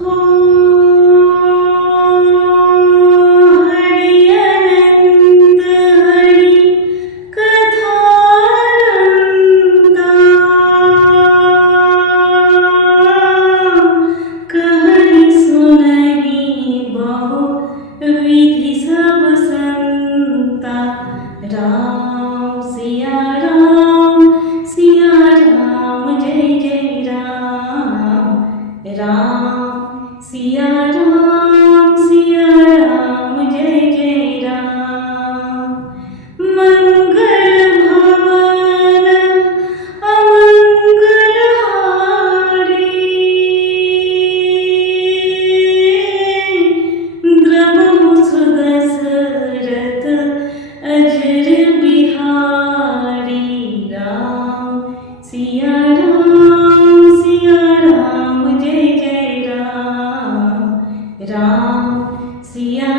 हो हरि अनंत हरि कथानंता कहरि सुनहि बहु विधि सब संता राम सिया राम जय जय राम राम सिया राम जय जय राम मंगल भवन अमंगल हारी द्रवहु सुदशरथ अजर बिहारी राम सिया राम जय जय राम राम सिया